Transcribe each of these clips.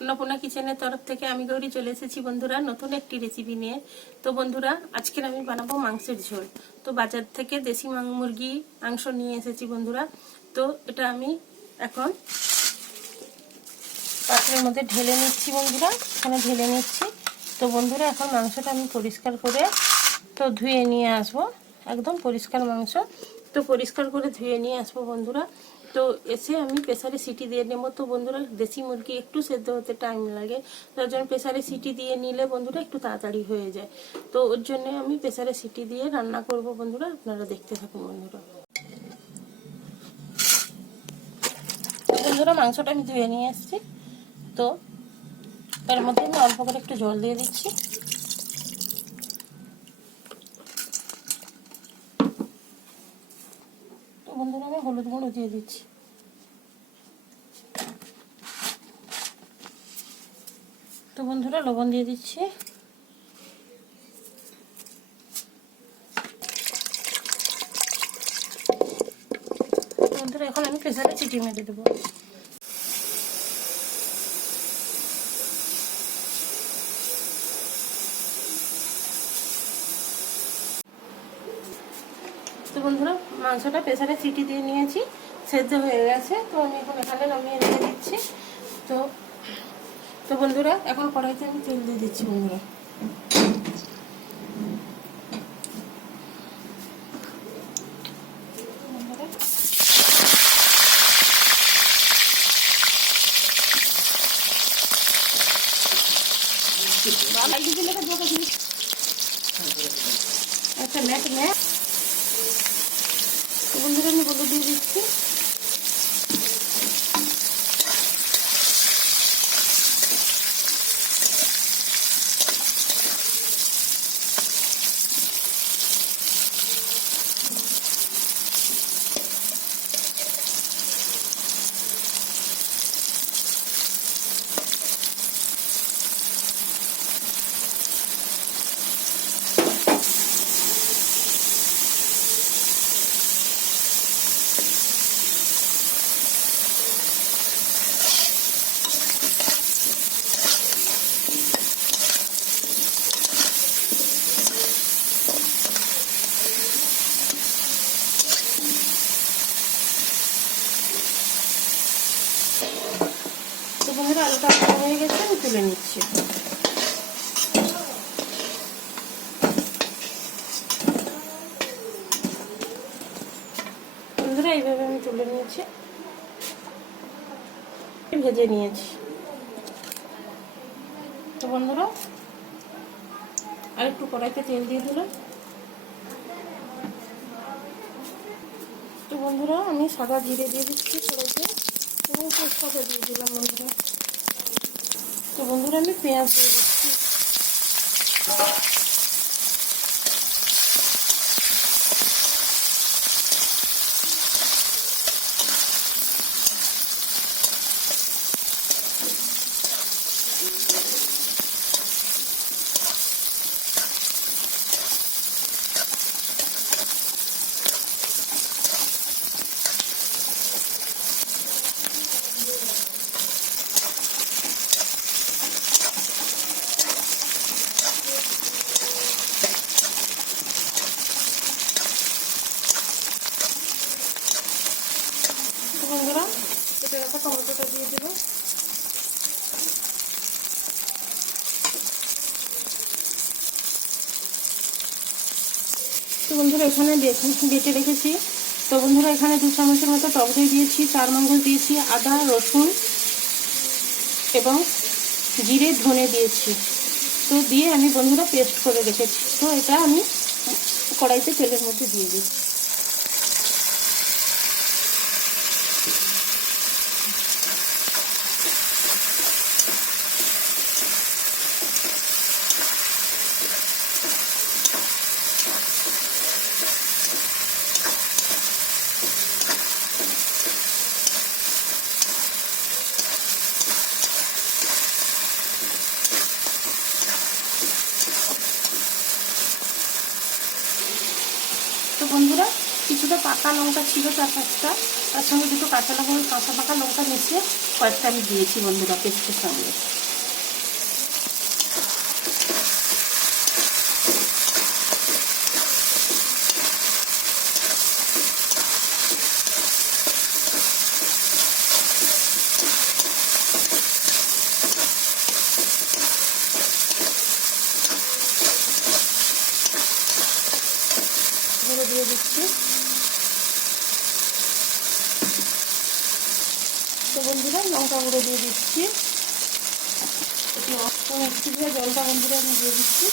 অন্নপূর্ণা কিচেনের তরফ থেকে আমি গৌরী চলে এসেছি বন্ধুরা নতুন একটি রেসিপি নিয়ে। তো বন্ধুরা, আজকের আমি বানাবো মাংসের ঝোল। তো বাজার থেকে দেশি মুরগি মাংস নিয়ে এসেছি বন্ধুরা। তো এটা আমি এখন পাত্রের মধ্যে ঢেলে নিচ্ছি বন্ধুরা, এখানে ঢেলে নিচ্ছি। তো বন্ধুরা, এখন মাংসটা আমি পরিষ্কার করে তো ধুয়ে নিয়ে আসবো, একদম পরিষ্কার মাংস। তো পরিষ্কার করে ধুয়ে নিয়ে আসবো বন্ধুরা। তো এসে আমি প্রেসারে সিটি দিয়ে নেবো। তো বন্ধুরা, দেশি মুরগি একটু সেদ্ধ হতে টাইম লাগে, তার জন্য প্রেসারে সিটি দিয়ে নিলে বন্ধুরা একটু তাড়াতাড়ি হয়ে যায়। তো ওর জন্য আমি প্রেসারে সিটি দিয়ে রান্না করব বন্ধুরা, আপনারা দেখতে থাকুন বন্ধুরা। বন্ধুরা, মাংসটা আমি ধুয়ে নিয়ে এসেছি। তো এর মধ্যে আমি অল্প করে একটু জল দিয়ে দিচ্ছি। তো বন্ধুরা, আমি হলুদ গুঁড়ো দিয়ে দিচ্ছি। তো বন্ধুরা, লবণ দিয়ে দিচ্ছি। বন্ধুরা, এখন আমি প্রেসারে সিটি মেরে দেবো। তো বন্ধুরা, মাংসটা প্রেসারে সিটি দিয়ে নিয়েছি, সেদ্ধ হয়ে গেছে। তো আমি এখন এখানে নামিয়ে রেখে দিচ্ছি। তো তো বন্ধুরা, এখন কড়াইতে আমি তেল দিয়ে দিচ্ছি বন্ধুরা। আচ্ছা, ম্যাট বন্ধুরা, আমি হলুদ দিয়ে দিচ্ছি। তো বন্ধুরা, আলুটা হয়ে গেছে, আমি তুলে নিচ্ছি। বন্ধুরা, এইভাবে আমি তুলে নিয়েছি, ভেজে নিয়েছি। তো বন্ধুরা, আরেকটু কড়াইতে তেল দিয়ে দিলাম। তো বন্ধুরা, আমি সাদা জিরে দিয়ে দিচ্ছি কড়াইতে, এবং তেজপাতা দিয়ে দিলাম বন্ধুরা। তো বন্ধুরা, আমি পেঁয়াজ দিয়ে দিচ্ছি। বন্ধুরা, কেটে রাখা টমেটোটা দিয়ে দেব। তো বন্ধুরা, এখানে বেটে রেখেছি। তো বন্ধুরা, এখানে 2 চামচের মতো টক দই দিয়েছি, 4 মগজ দিয়েছি, আদা রসুন এবং জিরে ধনে দিয়েছি। তো দিয়ে আমি বন্ধুরা পেস্ট করে রেখেছি। তো এটা আমি কড়াইতে তেলের মধ্যে দিয়ে দিচ্ছি। তো বন্ধুরা, পাকা লঙ্কা ছিল 4-5টা, তার সঙ্গে দুটো কাঁচা লঙ্কা, কাঁচা পাকা লঙ্কা মিশিয়ে কয়েকটা আমি দিয়েছি বন্ধুরা পেস্টের সঙ্গে। গুঁড়ো দিয়ে দিচ্ছি। তো বন্ধুরা লঙ্কা গুঁড়ো দিয়ে দিচ্ছি, একটু ধরে জলটা বন্ধুরা আমি দিয়ে দিচ্ছি।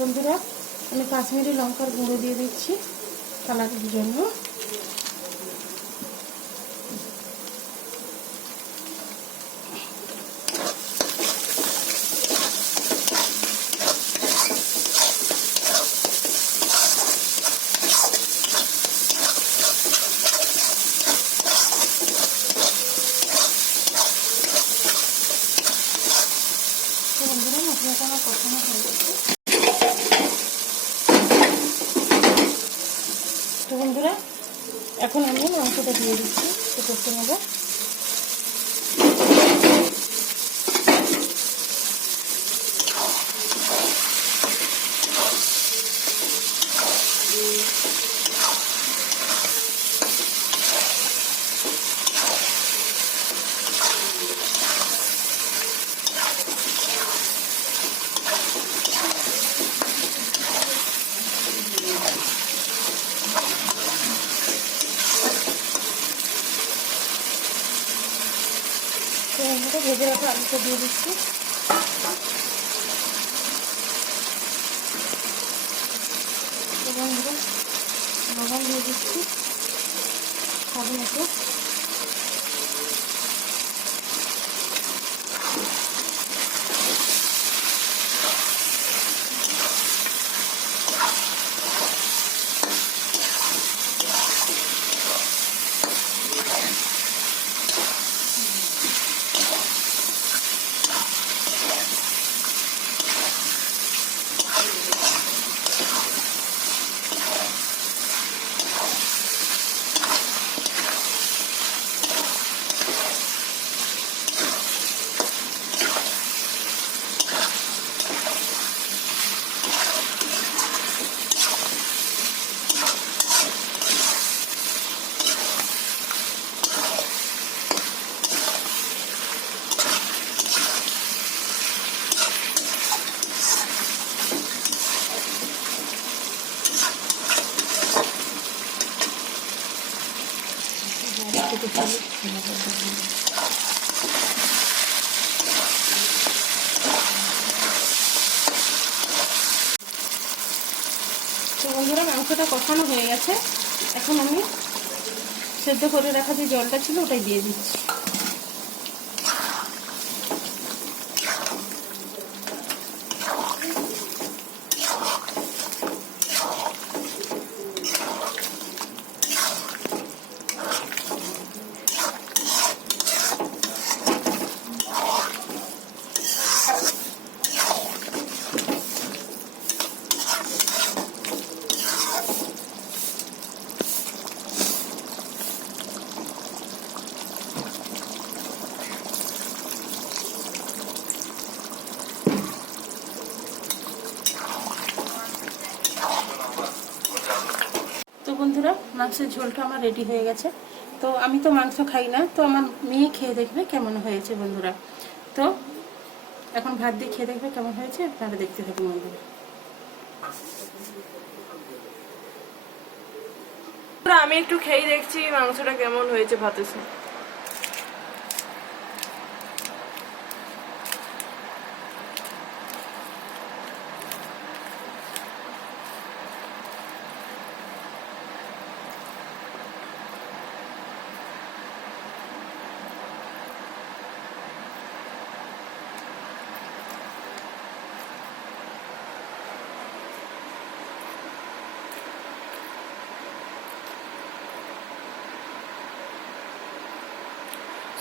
বন্ধুরা আমি কাশ্মীরি লঙ্কার গুঁড়ো দিয়ে দিচ্ছি কালারের জন্য। বন্ধুরা মশলাটা আমার কষানো হয়ে গেছে। তো বন্ধুরা এখন আমি মাংসটা দিয়ে দিচ্ছি, একটু কষে নেবো। ভেজে রাখা আলুটা দিয়ে দিচ্ছি। লবণ দিয়ে দিচ্ছি স্বাদ মতো। তো বন্ধুরা মাংসটা কষানো হয়ে গেছে, এখন আমি সেদ্ধ করে রাখা যে জলটা ছিল ওটাই দিয়ে দিচ্ছি। তো বন্ধুরা মাংসের ঝোলটা আমার রেডি হয়ে গেছে। তো আমি তো মাংস খাই না, তো আমার মেয়ে খেয়ে দেখবে কেমন হয়েছে বন্ধুরা। তো এখন ভাত দিয়ে খেয়ে দেখবে কেমন হয়েছে, আপনারা দেখতে থাকুন বন্ধুরা। আমি একটু খেয়ে দেখছি মাংসটা কেমন হয়েছে ভাতের সাথে।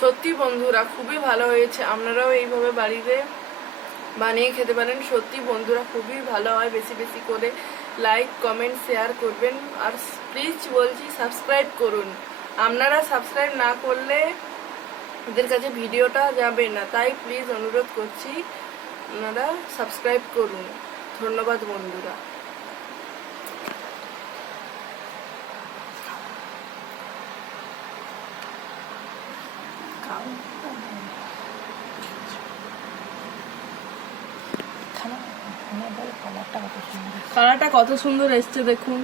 সত্যি বন্ধুরা খুবই ভালো হয়েছে, আপনারাও এইভাবে বাড়িতে বানিয়ে খেতে পারেন। সত্যি বন্ধুরা খুবই ভালো হয়। বেশি বেশি করে লাইক কমেন্ট শেয়ার করবেন, আর প্লিজ বলছি সাবস্ক্রাইব করুন। আপনারা সাবস্ক্রাইব না করলে এদের কাছে ভিডিওটা যাবে না, তাই প্লিজ অনুরোধ করছি আপনারা সাবস্ক্রাইব করুন। ধন্যবাদ বন্ধুরা। খানা খানা বলে কালারটা কত সুন্দর। কালারটা কত সুন্দর এসছে দেখুন।